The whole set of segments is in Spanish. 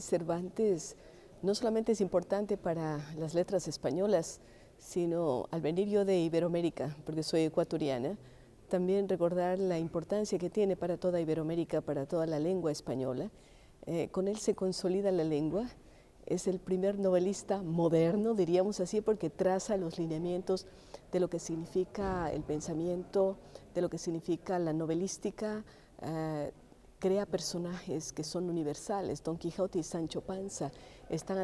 Cervantes no solamente es importante para las letras españolas, sino al venir yo de Iberoamérica, porque soy ecuatoriana, también recordar la importancia que tiene para toda Iberoamérica, para toda la lengua española. Con él se consolida la lengua, es el primer novelista moderno, diríamos así, porque traza los lineamientos de lo que significa el pensamiento, de lo que significa la novelística, crea personajes que son universales. Don Quijote y Sancho Panza están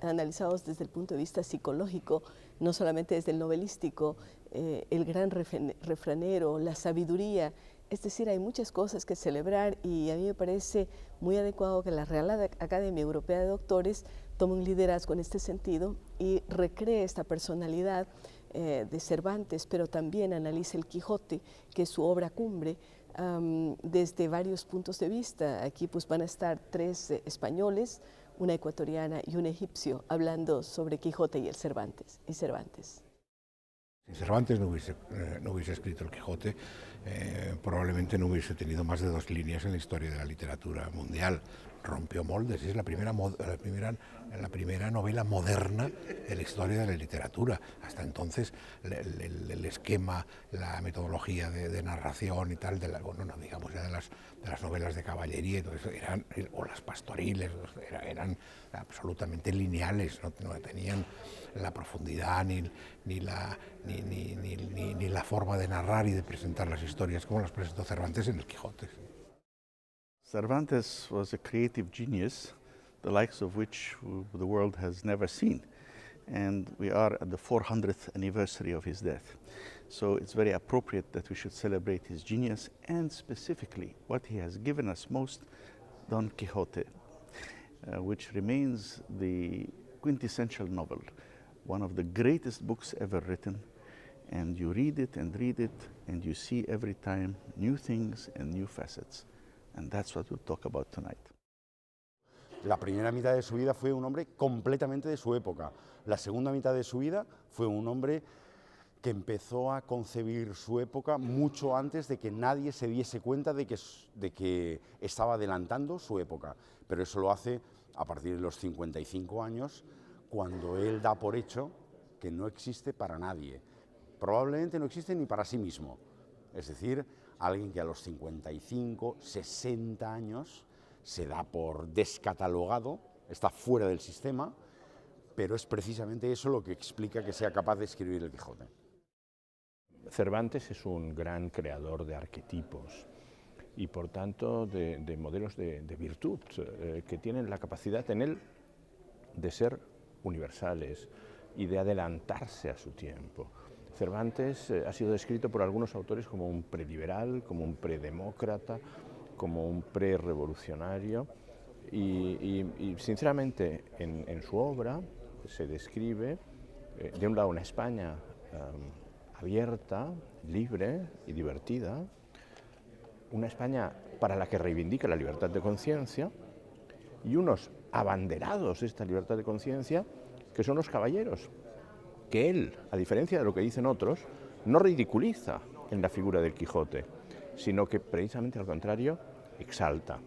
analizados desde el punto de vista psicológico, no solamente desde el novelístico, el gran refranero, la sabiduría. Es decir, hay muchas cosas que celebrar y a mí me parece muy adecuado que la Real Academia Europea de Doctores tome un liderazgo en este sentido y recree esta personalidad de Cervantes, pero también analice el Quijote, que es su obra cumbre, desde varios puntos de vista. Aquí pues van a estar tres españoles, una ecuatoriana y un egipcio, hablando sobre Quijote y Cervantes. Si Cervantes no hubiese escrito el Quijote, probablemente no hubiese tenido más de 2 líneas en la historia de la literatura mundial. Rompió moldes, es la primera novela moderna de la historia de la literatura. Hasta entonces el esquema, la metodología de narración y tal, digamos ya de las novelas de caballería y todo eso, o las pastoriles, eran absolutamente lineales, no tenían la profundidad ni la forma de narrar y de presentar las historias como las presentó Cervantes en el Quijote. Cervantes was a creative genius, the likes of which the world has never seen. And we are at the 400th anniversary of his death. So it's very appropriate that we should celebrate his genius and specifically what he has given us most, Don Quixote, which remains the quintessential novel, one of the greatest books ever written. And you read it, and you see every time new things and new facets. And that's what we'll talk about tonight. La primera mitad de su vida fue un hombre completamente de su época. La segunda mitad de su vida fue un hombre que empezó a concebir su época mucho antes de que nadie se diese cuenta de que estaba adelantando su época. Pero eso lo hace a partir de los 55 años, cuando él da por hecho que no existe para nadie. Probablemente no existe ni para sí mismo. Es decir, alguien que a los 55, 60 años se da por descatalogado, está fuera del sistema, pero es precisamente eso lo que explica que sea capaz de escribir el Quijote. Cervantes es un gran creador de arquetipos y por tanto de modelos de virtud que tienen la capacidad en él de ser universales y de adelantarse a su tiempo. Cervantes ha sido descrito por algunos autores como un preliberal, como un predemócrata, como un prerevolucionario y sinceramente en su obra se describe de un lado una España abierta, libre y divertida, una España para la que reivindica la libertad de conciencia y unos abanderados de esta libertad de conciencia que son los caballeros, que él, a diferencia de lo que dicen otros, no ridiculiza en la figura del Quijote, sino que precisamente al contrario exalta.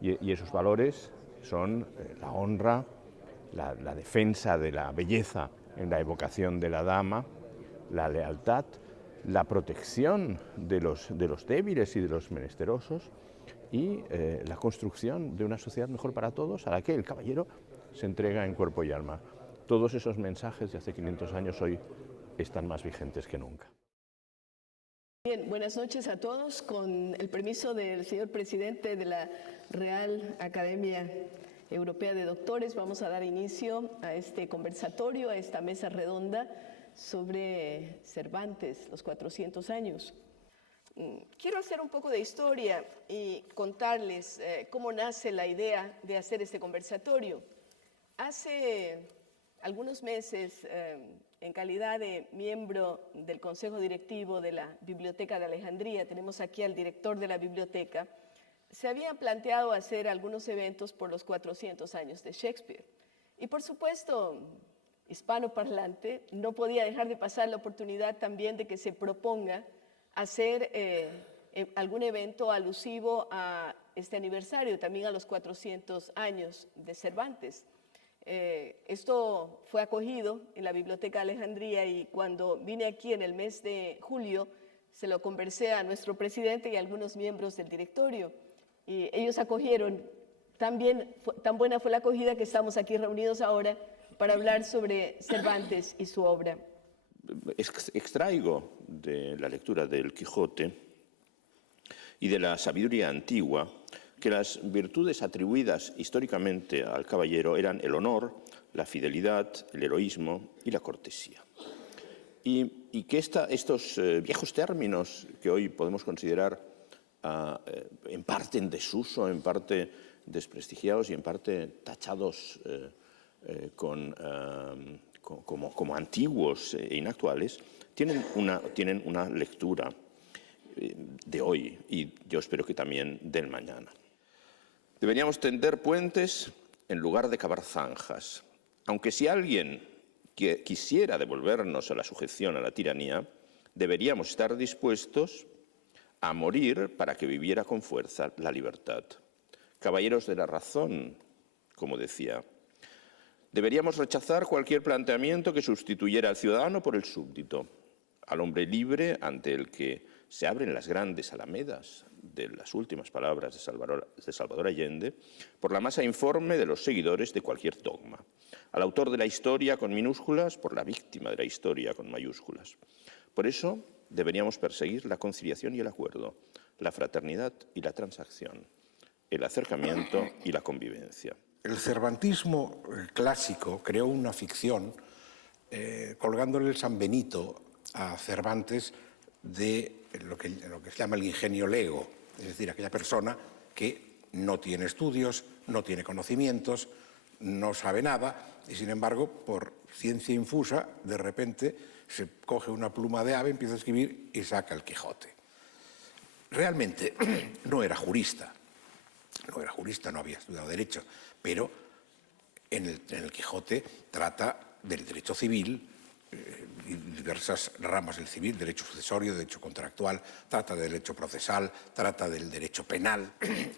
Y esos valores son la honra, la defensa de la belleza en la evocación de la dama, la lealtad, la protección de los débiles y de los menesterosos y la construcción de una sociedad mejor para todos a la que el caballero se entrega en cuerpo y alma. Todos esos mensajes de hace 500 años hoy están más vigentes que nunca. Bien, buenas noches a todos. Con el permiso del señor presidente de la Real Academia Europea de Doctores, vamos a dar inicio a este conversatorio, a esta mesa redonda sobre Cervantes, los 400 años. Quiero hacer un poco de historia y contarles cómo nace la idea de hacer este conversatorio. Hace algunos meses, en calidad de miembro del Consejo Directivo de la Biblioteca de Alejandría, tenemos aquí al director de la biblioteca, se habían planteado hacer algunos eventos por los 400 años de Shakespeare. Y por supuesto, hispanoparlante, no podía dejar de pasar la oportunidad también de que se proponga hacer algún evento alusivo a este aniversario, también a los 400 años de Cervantes. Esto fue acogido en la Biblioteca de Alejandría y cuando vine aquí en el mes de julio se lo conversé a nuestro presidente y a algunos miembros del directorio y ellos acogieron. Tan buena fue la acogida que estamos aquí reunidos ahora para hablar sobre Cervantes y su obra. Extraigo de la lectura del Quijote y de la sabiduría antigua que las virtudes atribuidas históricamente al caballero eran el honor, la fidelidad, el heroísmo y la cortesía. Y que estos viejos términos que hoy podemos considerar en parte en desuso, en parte desprestigiados y en parte tachados como antiguos e inactuales, tienen una lectura de hoy y yo espero que también del mañana. Deberíamos tender puentes en lugar de cavar zanjas, aunque si alguien quisiera devolvernos a la sujeción, a la tiranía, deberíamos estar dispuestos a morir para que viviera con fuerza la libertad. Caballeros de la razón, como decía, deberíamos rechazar cualquier planteamiento que sustituyera al ciudadano por el súbdito, al hombre libre ante el que se abren las grandes alamedas de las últimas palabras de Salvador Allende, por la masa informe de los seguidores de cualquier dogma, al autor de la historia con minúsculas por la víctima de la historia con mayúsculas. Por eso deberíamos perseguir la conciliación y el acuerdo, la fraternidad y la transacción, el acercamiento y la convivencia. El cervantismo clásico creó una ficción colgándole el San Benito a Cervantes de lo que se llama el ingenio lego, es decir, aquella persona que no tiene estudios, no tiene conocimientos, no sabe nada y, sin embargo, por ciencia infusa, de repente se coge una pluma de ave, empieza a escribir y saca el Quijote. Realmente no era jurista, no había estudiado Derecho, pero en el Quijote trata del derecho civil, y diversas ramas del civil, derecho sucesorio, derecho contractual, trata del derecho procesal, trata del derecho penal.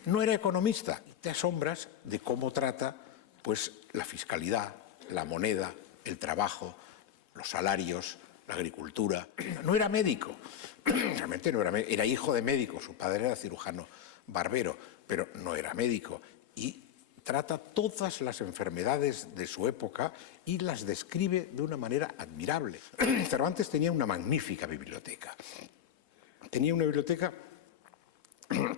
No era economista. Te asombras de cómo trata pues, la fiscalidad, la moneda, el trabajo, los salarios, la agricultura. No era médico, realmente no era médico. Era hijo de médico, su padre era cirujano barbero, pero no era médico. Y trata todas las enfermedades de su época y las describe de una manera admirable. Cervantes tenía una magnífica biblioteca. Tenía una biblioteca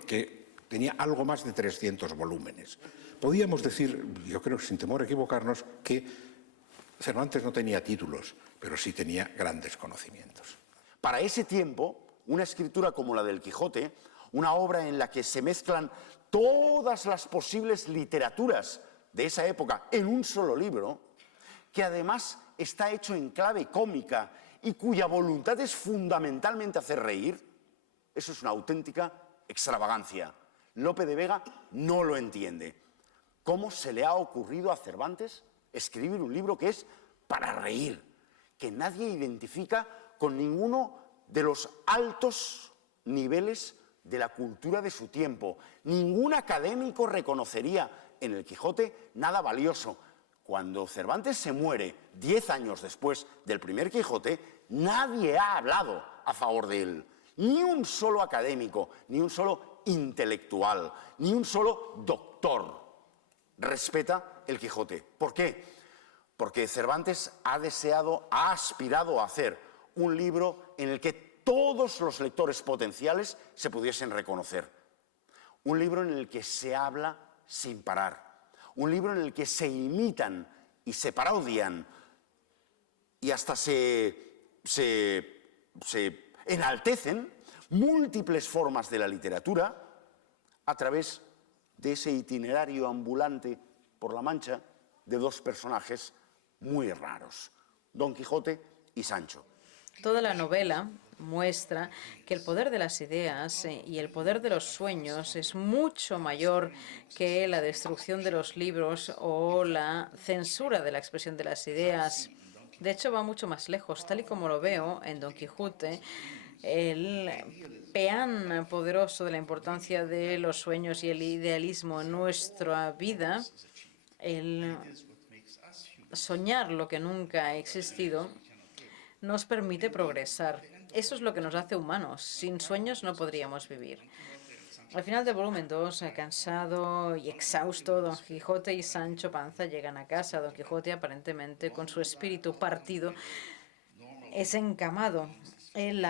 que tenía algo más de 300 volúmenes. Podíamos decir, yo creo sin temor a equivocarnos, que Cervantes no tenía títulos, pero sí tenía grandes conocimientos. Para ese tiempo, una escritura como la del Quijote, una obra en la que se mezclan todas las posibles literaturas de esa época en un solo libro, que además está hecho en clave cómica y cuya voluntad es fundamentalmente hacer reír, eso es una auténtica extravagancia. Lope de Vega no lo entiende. ¿Cómo se le ha ocurrido a Cervantes escribir un libro que es para reír, que nadie identifica con ninguno de los altos niveles de la cultura de su tiempo? Ningún académico reconocería en el Quijote nada valioso. Cuando Cervantes se muere 10 años después del primer Quijote, nadie ha hablado a favor de él. Ni un solo académico, ni un solo intelectual, ni un solo doctor respeta el Quijote. ¿Por qué? Porque Cervantes ha aspirado a hacer un libro en el que todos los lectores potenciales se pudiesen reconocer. Un libro en el que se habla sin parar. Un libro en el que se imitan y se parodian y hasta se enaltecen múltiples formas de la literatura a través de ese itinerario ambulante por la Mancha de dos personajes muy raros, Don Quijote y Sancho. Toda la novela muestra que el poder de las ideas y el poder de los sueños es mucho mayor que la destrucción de los libros o la censura de la expresión de las ideas. De hecho, va mucho más lejos, tal y como lo veo en Don Quijote. El peán poderoso de la importancia de los sueños y el idealismo en nuestra vida, el soñar lo que nunca ha existido, nos permite progresar. Eso es lo que nos hace humanos. Sin sueños no podríamos vivir. Al final del volumen 2, cansado y exhausto, Don Quijote y Sancho Panza llegan a casa. Don Quijote, aparentemente con su espíritu partido, es encamado. El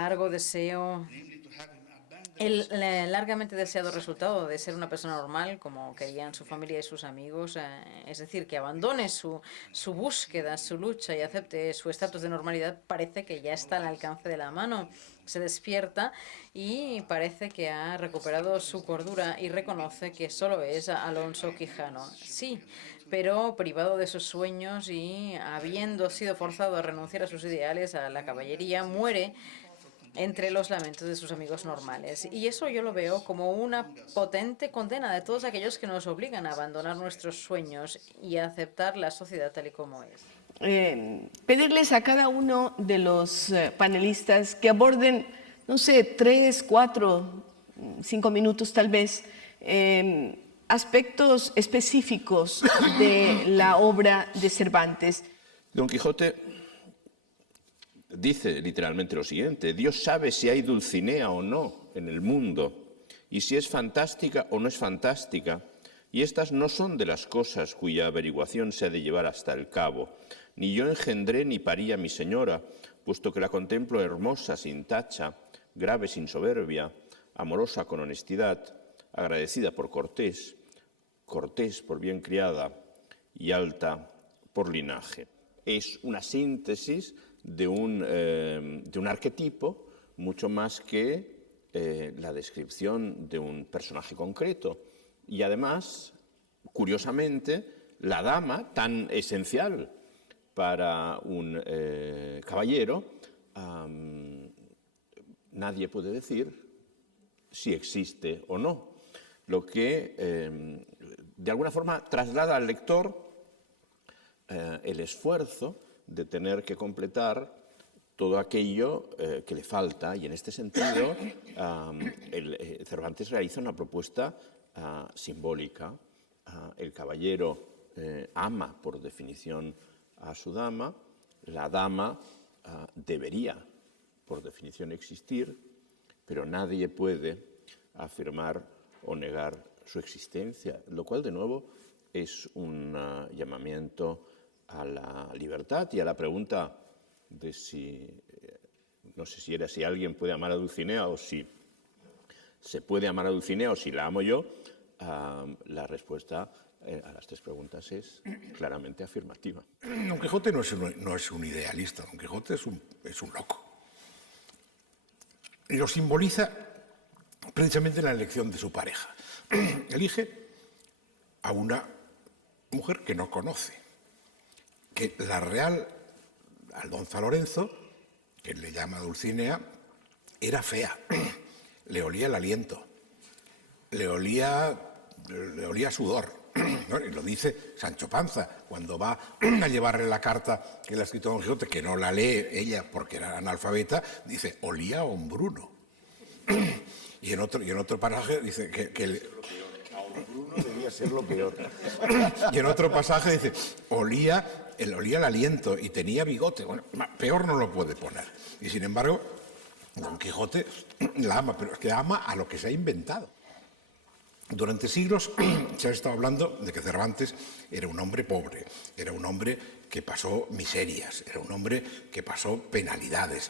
largamente deseado resultado de ser una persona normal, como querían su familia y sus amigos, es decir, que abandone su búsqueda, su lucha y acepte su estatus de normalidad, parece que ya está al alcance de la mano. Se despierta y parece que ha recuperado su cordura y reconoce que solo es Alonso Quijano. Sí, pero privado de sus sueños y habiendo sido forzado a renunciar a sus ideales, a la caballería, muere entre los lamentos de sus amigos normales. Y eso yo lo veo como una potente condena de todos aquellos que nos obligan a abandonar nuestros sueños y a aceptar la sociedad tal y como es. Pedirles a cada uno de los panelistas que aborden, no sé, 3, 4, 5 minutos tal vez, aspectos específicos de la obra de Cervantes. Don Quijote dice literalmente lo siguiente: Dios sabe si hay Dulcinea o no en el mundo, y si es fantástica o no es fantástica, y estas no son de las cosas cuya averiguación se ha de llevar hasta el cabo. Ni yo engendré ni parí a mi señora, puesto que la contemplo hermosa sin tacha, grave sin soberbia, amorosa con honestidad, agradecida por cortés, cortés por bien criada y alta por linaje. Es una síntesis de un arquetipo mucho más que la descripción de un personaje concreto. Y además, curiosamente, la dama, tan esencial para un caballero, nadie puede decir si existe o no, lo que de alguna forma traslada al lector el esfuerzo de tener que completar todo aquello que le falta, y en este sentido Cervantes realiza una propuesta simbólica. El caballero ama por definición a su dama, la dama debería por definición existir, pero nadie puede afirmar o negar su existencia, lo cual de nuevo es un llamamiento a la libertad y a la pregunta de si, no sé si alguien puede amar a Dulcinea o si se puede amar a Dulcinea o si la amo yo. La respuesta a las tres preguntas es claramente afirmativa. Don Quijote no es un idealista, Don Quijote es un loco. Y lo simboliza precisamente en la elección de su pareja. Elige a una mujer que no conoce, que la real Aldonza Lorenzo, que le llama Dulcinea, era fea, le olía el aliento, le olía sudor, ¿no? Y lo dice Sancho Panza cuando va a llevarle la carta que le ha escrito Don Quijote, que no la lee ella porque era analfabeta, dice, olía a hombruno. Y en otro pasaje dice que Bruno debía ser lo peor. Y en otro pasaje dice, olía el aliento y tenía bigote. Bueno, peor no lo puede poner. Y sin embargo, Don Quijote la ama, pero es que ama a lo que se ha inventado. Durante siglos se ha estado hablando de que Cervantes era un hombre pobre, era un hombre que pasó miserias, era un hombre que pasó penalidades.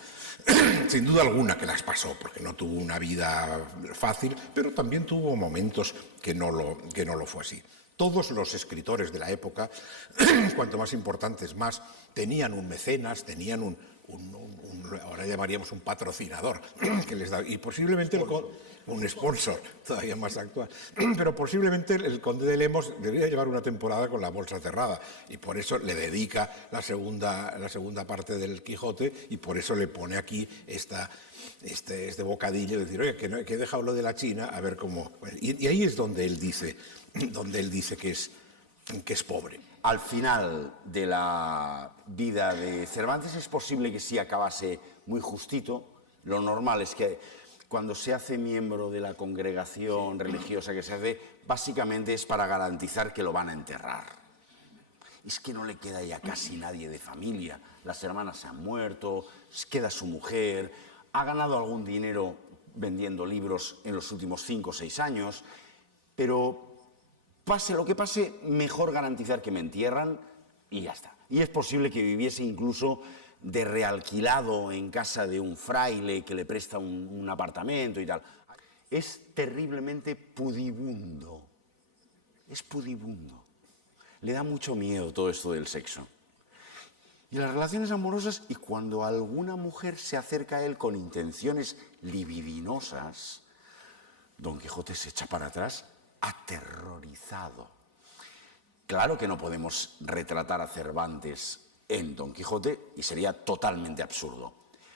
Sin duda alguna que las pasó, porque no tuvo una vida fácil, pero también tuvo momentos que no lo fue así. Todos los escritores de la época, cuanto más importantes más, tenían un mecenas, tenían ahora llamaríamos un patrocinador, que les da, y posiblemente un sponsor, todavía más actual. Pero posiblemente el conde de Lemos debería llevar una temporada con la bolsa cerrada, y por eso le dedica la segunda parte del Quijote, y por eso le pone aquí este bocadillo de decir, oye, que he dejado lo de la China, a ver cómo. Y ahí es donde él dice que es pobre. al final de la vida de Cervantes es posible que sí acabase muy justito. Lo normal es que cuando se hace miembro de la congregación religiosa que se hace, básicamente es para garantizar que lo van a enterrar. Es que no le queda ya casi nadie de familia. Las hermanas se han muerto, queda su mujer, ha ganado algún dinero vendiendo libros en los últimos 5 o 6 años, pero pase lo que pase, mejor garantizar que me entierran y ya está. Y es posible que viviese incluso de realquilado en casa de un fraile que le presta un apartamento y tal. Es terriblemente pudibundo. Es pudibundo. Le da mucho miedo todo esto del sexo. Y las relaciones amorosas, y cuando alguna mujer se acerca a él con intenciones libidinosas, Don Quijote se echa para atrás aterrorizado. Claro que no podemos retratar a Cervantes en Don Quijote y sería totalmente absurdo.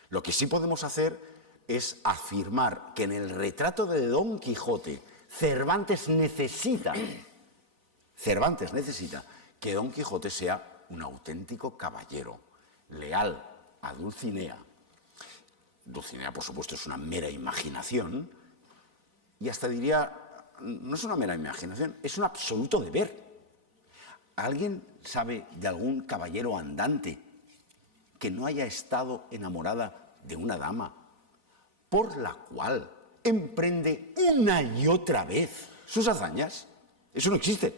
Lo que sí podemos hacer es afirmar que en el retrato de Don Quijote Cervantes necesita que Don Quijote sea un auténtico caballero, leal a Dulcinea. Dulcinea, por supuesto, es una mera imaginación y hasta diría, no es una mera imaginación, es un absoluto deber. ¿Alguien sabe de algún caballero andante que no haya estado enamorada de una dama por la cual emprende una y otra vez sus hazañas? Eso no existe.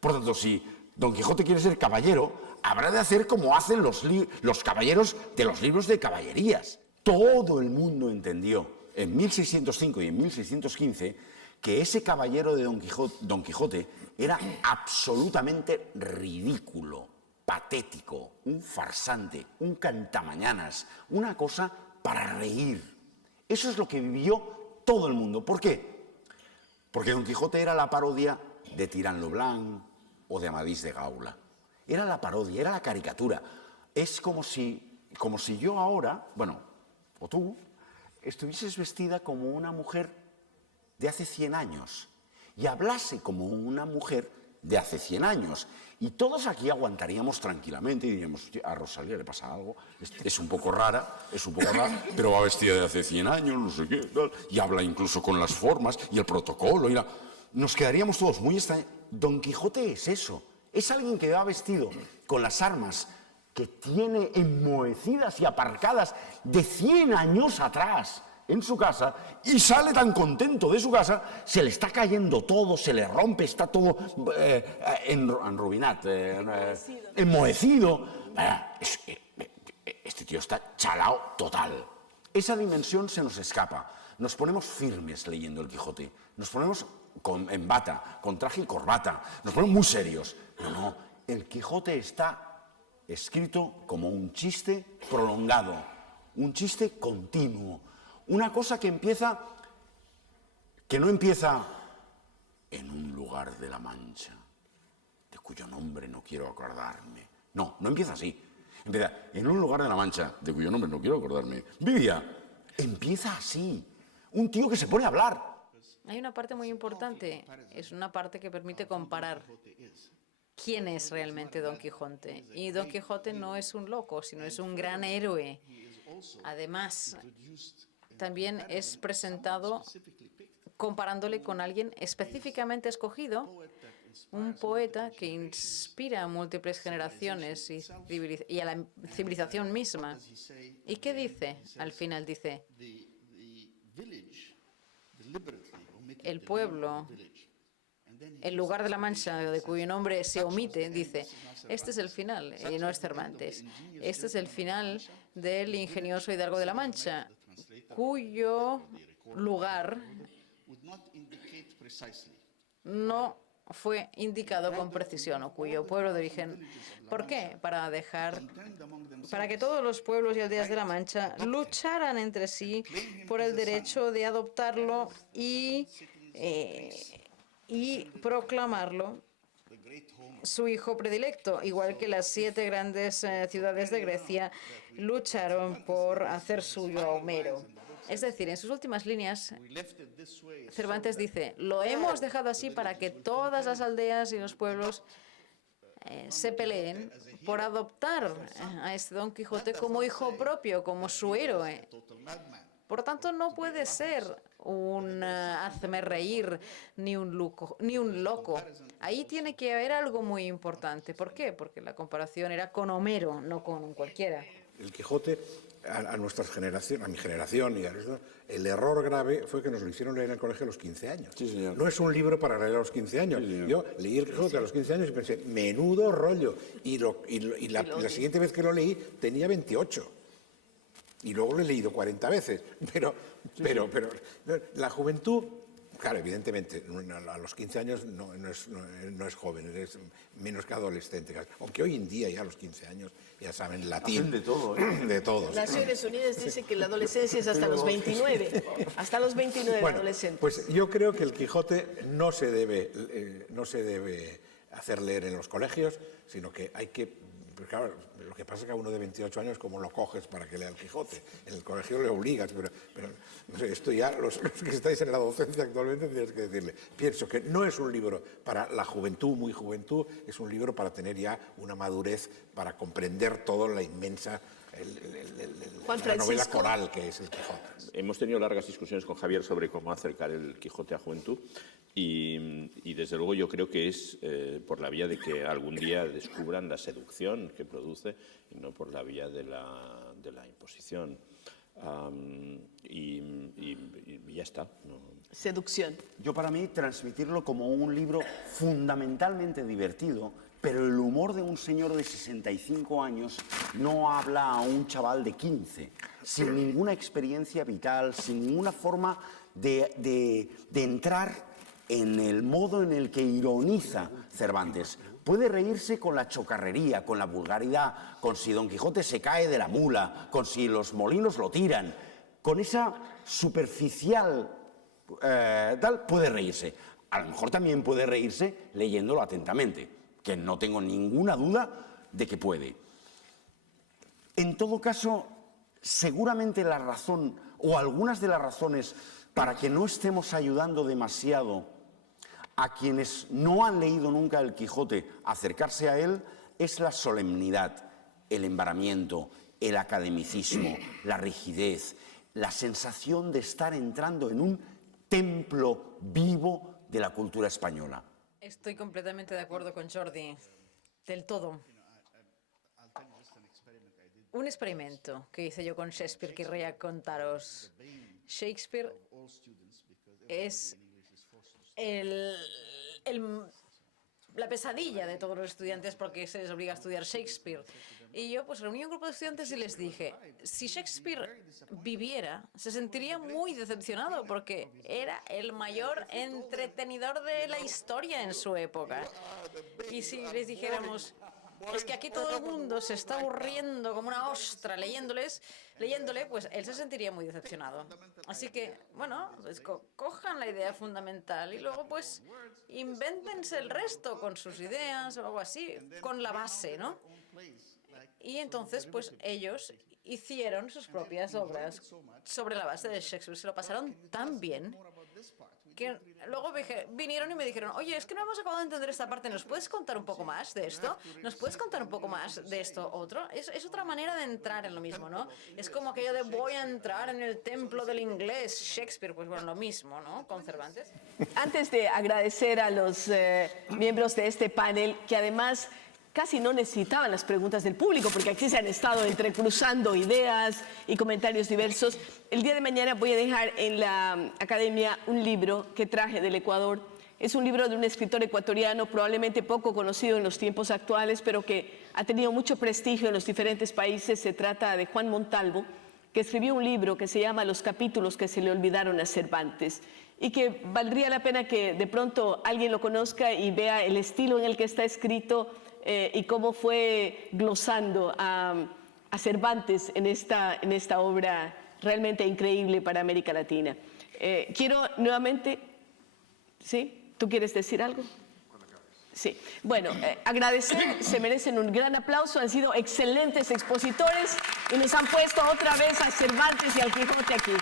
Por tanto, si Don Quijote quiere ser caballero, habrá de hacer como hacen los caballeros de los libros de caballerías. Todo el mundo entendió en 1605 y en 1615 que ese caballero de Don Quijote era absolutamente ridículo, patético, un farsante, un cantamañanas, una cosa para reír. Eso es lo que vivió todo el mundo. ¿Por qué? Porque Don Quijote era la parodia de Tirán lo Blanc o de Amadís de Gaula. Era la parodia, era la caricatura. Es como si yo ahora, bueno, o tú, estuvieses vestida como una mujer de hace 100 años y hablase como una mujer de hace 100 años. Y todos aquí aguantaríamos tranquilamente y diríamos, a Rosalía le pasa algo, es un poco rara, pero va vestida de hace 100 años, no sé qué, tal, y habla incluso con las formas y el protocolo. Nos quedaríamos todos muy extrañados. Don Quijote es eso, es alguien que va vestido con las armas que tiene enmohecidas y aparcadas de 100 años atrás en su casa y sale tan contento de su casa, se le está cayendo todo, se le rompe, está todo enrubinat, enmohecido. Este tío está chalao total. Esa dimensión se nos escapa. Nos ponemos firmes leyendo el Quijote, nos ponemos en bata, con traje y corbata, nos ponemos muy serios. No, el Quijote está escrito como un chiste prolongado, un chiste continuo, una cosa que no empieza en un lugar de la Mancha, de cuyo nombre no quiero acordarme. No empieza así. Empieza en un lugar de la Mancha, de cuyo nombre no quiero acordarme. Vivía. Empieza así. Un tío que se pone a hablar. Hay una parte muy importante, es una parte que permite comparar quién es realmente Don Quijote. Y Don Quijote no es un loco, sino es un gran héroe. Además, también es presentado comparándole con alguien específicamente escogido, un poeta que inspira a múltiples generaciones y a la civilización misma. ¿Y qué dice? Al final dice, el pueblo, el lugar de la Mancha, de cuyo nombre se omite, dice, este es el final, y no es Cervantes, este es el final del ingenioso Hidalgo de la Mancha, cuyo lugar no fue indicado con precisión, o cuyo pueblo de origen. ¿Por qué? Para que todos los pueblos y aldeas de la Mancha lucharan entre sí por el derecho de adoptarlo y proclamarlo su hijo predilecto, igual que las 7 grandes ciudades de Grecia lucharon por hacer suyo a Homero. Es decir, en sus últimas líneas, Cervantes dice, lo hemos dejado así para que todas las aldeas y los pueblos se peleen por adoptar a este Don Quijote como hijo propio, como su héroe. Por lo tanto, no puede ser un hazme reír ni un loco. Ahí tiene que haber algo muy importante. ¿Por qué? Porque la comparación era con Homero, no con un cualquiera. El Quijote, a nuestra generación, a mi generación y a nosotros, el error grave fue que nos lo hicieron leer en el colegio a los 15 años. Sí, señor. No es un libro para leer a los 15 años. Sí, yo leí el Quijote a los 15 años y pensé, menudo rollo. Y la siguiente vez que lo leí tenía 28. Y luego lo he leído 40 veces. Pero la juventud, claro, evidentemente, a los 15 años no es joven, es menos que adolescente. Aunque hoy en día ya a los 15 años ya saben latín. Hacen de todo, ¿eh? De todos. Naciones Unidas dice que la adolescencia es hasta los 29. Hasta los 29 Bueno, adolescentes. pues yo creo que el Quijote no se debe hacer leer en los colegios, sino que hay que... Pero claro, lo que pasa es que a uno de 28 años, ¿cómo lo coges para que lea el Quijote? En el colegio le obligas, pero no sé, esto ya, los que estáis en la docencia actualmente tienes que decirle. Pienso que no es un libro para la juventud, muy juventud, es un libro para tener ya una madurez, para comprender todo la inmensa... la novela coral que es el Quijote. Hemos tenido largas discusiones con Javier sobre cómo acercar el Quijote a juventud y desde luego yo creo que es por la vía de que algún día descubran la seducción que produce y no por la vía de la imposición. Y ya está. No. Seducción. Yo para mí transmitirlo como un libro fundamentalmente divertido, pero el humor de un señor de 65 años no habla a un chaval de 15, sin ninguna experiencia vital, sin ninguna forma de entrar en el modo en el que ironiza Cervantes. Puede reírse con la chocarrería, con la vulgaridad, con si Don Quijote se cae de la mula, con si los molinos lo tiran, con esa superficial tal, puede reírse. A lo mejor también puede reírse leyéndolo atentamente, que no tengo ninguna duda de que puede. En todo caso, seguramente la razón, o algunas de las razones para que no estemos ayudando demasiado a quienes no han leído nunca el Quijote a acercarse a él, es la solemnidad, el embaramiento, el academicismo, la rigidez, la sensación de estar entrando en un templo vivo de la cultura española. Estoy completamente de acuerdo con Jordi, del todo. Un experimento que hice yo con Shakespeare que querría contaros. Shakespeare es la pesadilla de todos los estudiantes porque se les obliga a estudiar Shakespeare. Y yo pues reuní un grupo de estudiantes y les dije, si Shakespeare viviera, se sentiría muy decepcionado porque era el mayor entretenidor de la historia en su época. Y si les dijéramos, es que aquí todo el mundo se está aburriendo como una ostra leyéndole, pues él se sentiría muy decepcionado. Así que, bueno, pues cojan la idea fundamental y luego pues invéntense el resto con sus ideas o algo así, con la base, ¿no? Y entonces pues ellos hicieron sus propias obras sobre la base de Shakespeare. Se lo pasaron tan bien que luego vinieron y me dijeron, oye, es que no hemos acabado de entender esta parte, ¿nos puedes contar un poco más de esto? ¿Nos puedes contar un poco más de esto otro? Es otra manera de entrar en lo mismo, ¿no? Es como aquello de voy a entrar en el templo del inglés, Shakespeare, pues bueno, lo mismo, ¿no? Con Cervantes. Antes de agradecer a los miembros de este panel, que además casi no necesitaban las preguntas del público, porque aquí se han estado entrecruzando ideas y comentarios diversos. El día de mañana voy a dejar en la academia un libro que traje del Ecuador. Es un libro de un escritor ecuatoriano, probablemente poco conocido en los tiempos actuales, pero que ha tenido mucho prestigio en los diferentes países. Se trata de Juan Montalvo, que escribió un libro que se llama Los capítulos que se le olvidaron a Cervantes, y que valdría la pena que de pronto alguien lo conozca y vea el estilo en el que está escrito y cómo fue glosando a Cervantes en esta obra realmente increíble para América Latina. Quiero nuevamente... ¿Sí? ¿Tú quieres decir algo? Sí. Bueno, agradecer, se merecen un gran aplauso, han sido excelentes expositores y nos han puesto otra vez a Cervantes y al Quijote aquí.